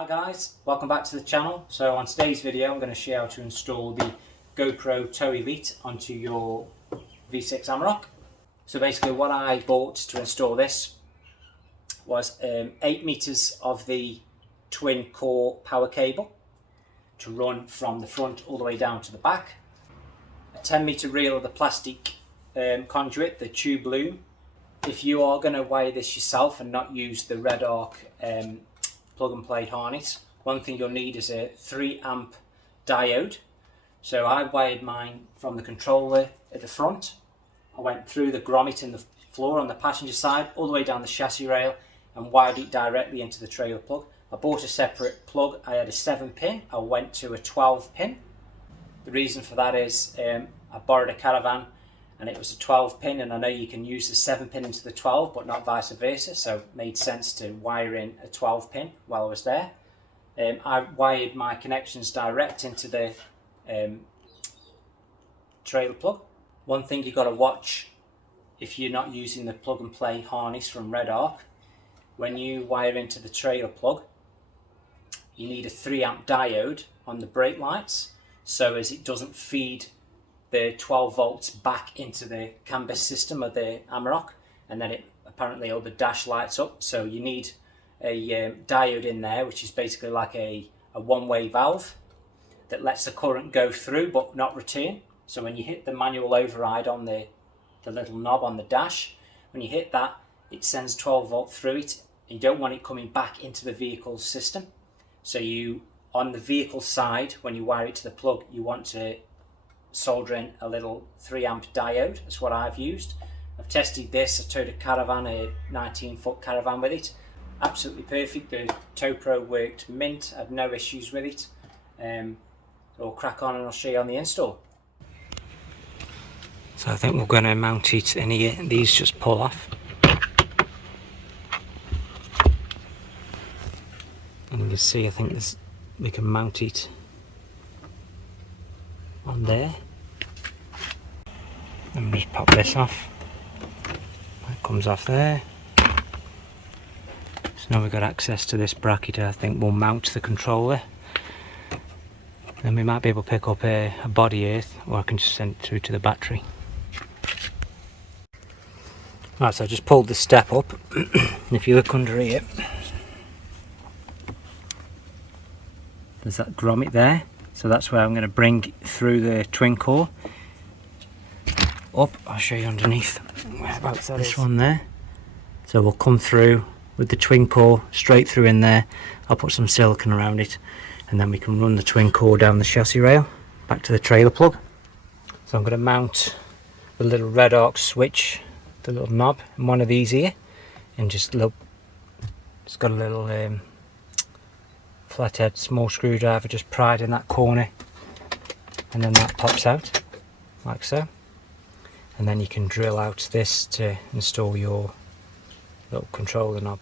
Hi guys, welcome back to the channel. So on today's video I'm going to show you how to install the GoPro Tow Elite onto your V6 Amarok. So basically what I bought to install this was 8 meters of the twin core power cable to run from the front all the way down to the back, a 10 meter reel of the plastic conduit, the tube loom. If you are going to wire this yourself and not use the redarc plug and play harness, one thing you'll need is a 3 amp diode. So I wired mine from the controller at the front. I went through the grommet in the floor on the passenger side all the way down the chassis rail and wired it directly into the trailer plug. I bought a separate plug. I had a 7 pin, I went to a 12 pin. The reason for that is I borrowed a caravan and it was a 12 pin, and I know you can use the 7 pin into the 12 but not vice versa, so it made sense to wire in a 12 pin while I was there. I wired my connections direct into the trailer plug. One thing you've got to watch if you're not using the plug and play harness from redarc, when you wire into the trailer plug you need a 3 amp diode on the brake lights so as it doesn't feed the 12 volts back into the CAN bus system of the Amarok, and then it apparently all the dash lights up. So you need a diode in there, which is basically like a one-way valve that lets the current go through but not return. So when you hit the manual override on the little knob on the dash, when you hit that, it sends 12 volt through it. You don't want it coming back into the vehicle system. So you, on the vehicle side, when you wire it to the plug, you want to solder in a little 3 amp diode. That's what I've used. I've tested this. I towed a caravan, a 19-foot caravan with it. Absolutely perfect. The Tow Pro worked mint. I had no issues with it. So we'll crack on and I'll show you on the install. So I think we're going to mount it in here. These just pull off. And you can see, I think we can mount it on there. And just pop this off. That comes off there. So now we've got access to this bracket. I think we'll mount the controller. Then we might be able to pick up a body earth, or I can just send it through to the battery. Right, so I just pulled the step up. If you look under here, there's that grommet there. So that's where I'm going to bring through the twin core up. I'll show you underneath whereabouts that this one there. So we'll come through with the twin core straight through in there. I'll put some silicone around it and then we can run the twin core down the chassis rail back to the trailer plug. So I'm going to mount the little redarc switch, the little knob, in one of these here, and just look, it's got a little flathead small screwdriver just pried in that corner, and then that pops out like so, and then you can drill out this to install your little controller knob.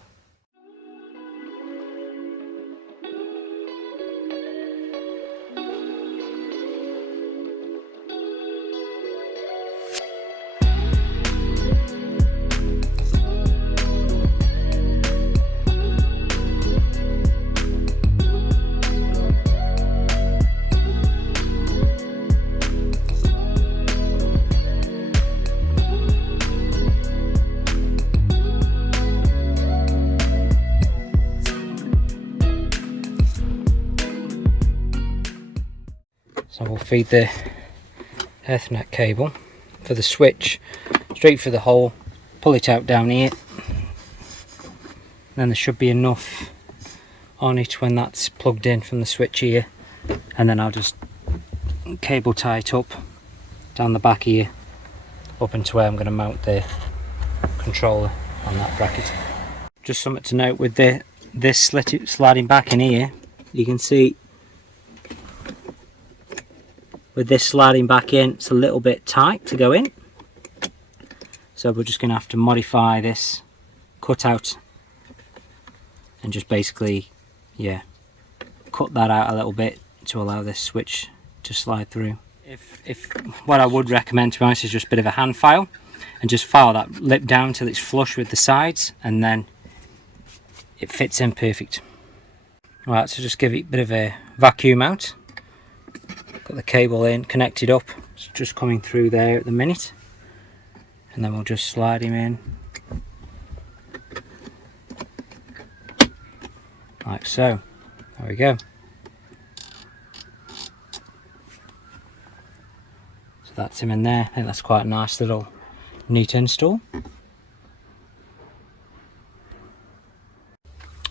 So we'll feed the Ethernet cable for the switch straight through the hole, pull it out down here, then there should be enough on it when that's plugged in from the switch here, and then I'll just cable tie it up down the back here up into where I'm going to mount the controller on that bracket. Just something to note with this sliding back in here, you can see with this sliding back in, it's a little bit tight to go in. So we're just going to have to modify this cutout and just basically, yeah, cut that out a little bit to allow this switch to slide through. If what I would recommend, to be honest, is just a bit of a hand file and just file that lip down till it's flush with the sides, and then it fits in perfect. Right, so just give it a bit of a vacuum out. Got the cable in, connected up. It's just coming through there at the minute. And then we'll just slide him in. Like so. There we go. So that's him in there. I think that's quite a nice little neat install.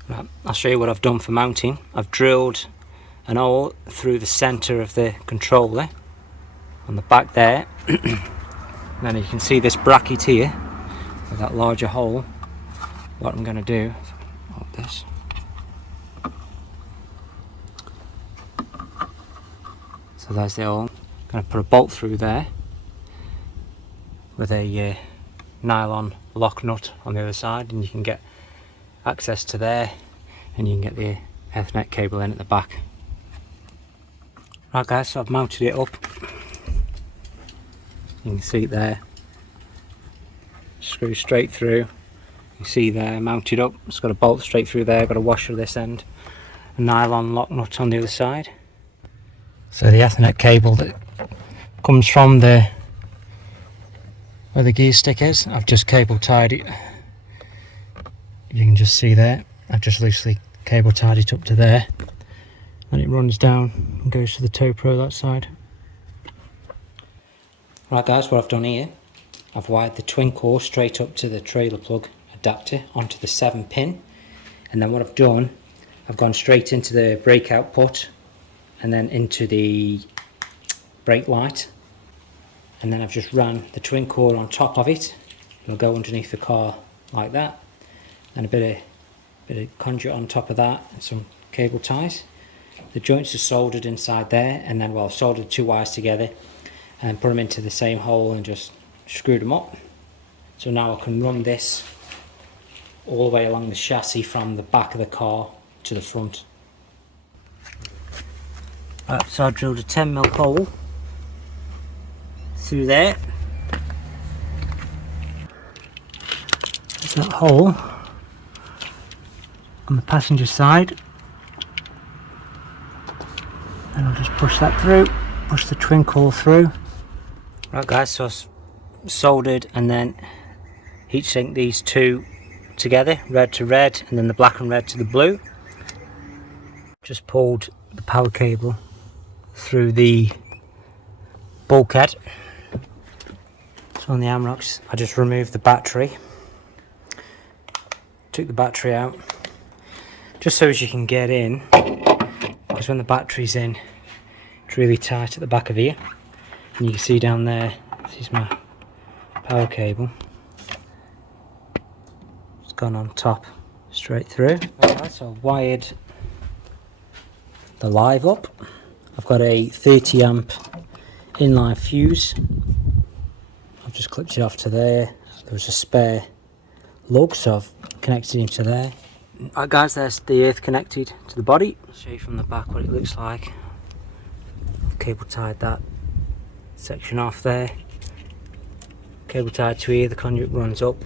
Right, I'll show you what I've done for mounting. I've drilled an hole through the centre of the controller on the back there. Then you can see this bracket here with that larger hole. What I'm going to do, like this. So there's the hole. I'm going to put a bolt through there with a nylon lock nut on the other side, and you can get access to there, and you can get the Ethernet cable in at the back. Right guys, so I've mounted it up. You can see it there. Screw straight through. You can see there, mounted up. It's got a bolt straight through there, got a washer at this end, a nylon lock nut on the other side. So the Ethernet cable that comes from where the gear stick is, I've just cable tied it. You can just see there, I've just loosely cable tied it up to there, and it runs down and goes to the tow pro that side. Right guys, what I've done here, I've wired the twin core straight up to the trailer plug adapter onto the 7-pin, and then what I've done, I've gone straight into the brake output and then into the brake light, and then I've just ran the twin core on top of it. It'll go underneath the car like that, and a bit of conduit on top of that, and some cable ties. The joints are soldered inside there, and then I've soldered 2 wires together and put them into the same hole and just screwed them up. So now I can run this all the way along the chassis from the back of the car to the front. Right, so I drilled a 10mm hole through there. There's that hole on the passenger side, and I'll just push that through, push the twin core through. Right guys, so I've soldered and then heat sink these two together, red to red and then the black and red to the blue. Just pulled the power cable through the bulkhead. So on the Amaroks, I just removed the battery, took the battery out, just so as you can get in, because when the battery's in, it's really tight at the back of here, and you can see down there, this is my power cable, it's gone on top straight through. Alright, so I've wired the live up. I've got a 30 amp inline fuse. I've just clipped it off to there. There was a spare lug, so I've connected him to there. Right guys, there's the earth connected to the body. I'll show you from the back what it looks like. I've cable tied that section off there. Cable tied to here, the conduit runs up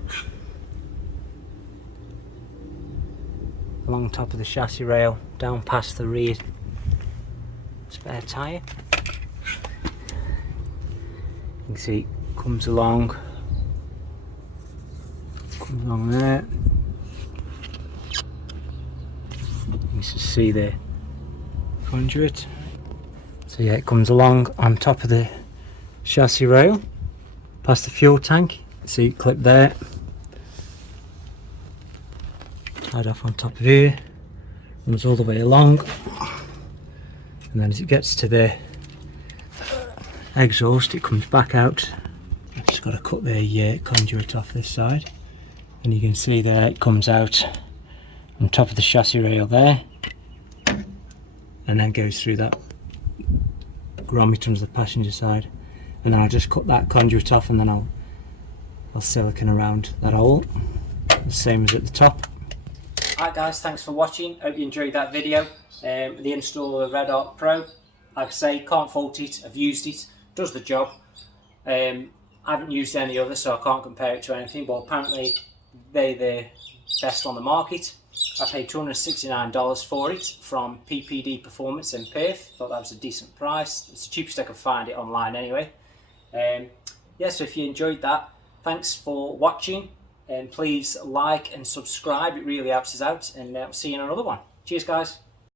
along top of the chassis rail, down past the rear spare tyre. You can see it comes along there. You can see the conduit. So yeah, it comes along on top of the chassis rail, past the fuel tank. See it clip there, tied off on top of here, runs all the way along, and then as it gets to the exhaust, it comes back out. I've just got to cut the conduit off this side, and you can see there it comes out on top of the chassis rail there, and then goes through that grommet onto the passenger side, and then I'll just cut that conduit off, and then I'll silicone around that hole, the same as at the top. Alright guys, thanks for watching. Hope you enjoyed that video. The install of the redarc Pro, like I say, can't fault it. I've used it, does the job. I haven't used any other, so I can't compare it to anything, but apparently they're the best on the market. I paid $269 for it from PPD Performance in Perth. Thought that was a decent price. It's the cheapest I could find it online anyway. Yeah, so if you enjoyed that, thanks for watching, and please like and subscribe. It really helps us out, and I'll see you in another one. Cheers, guys.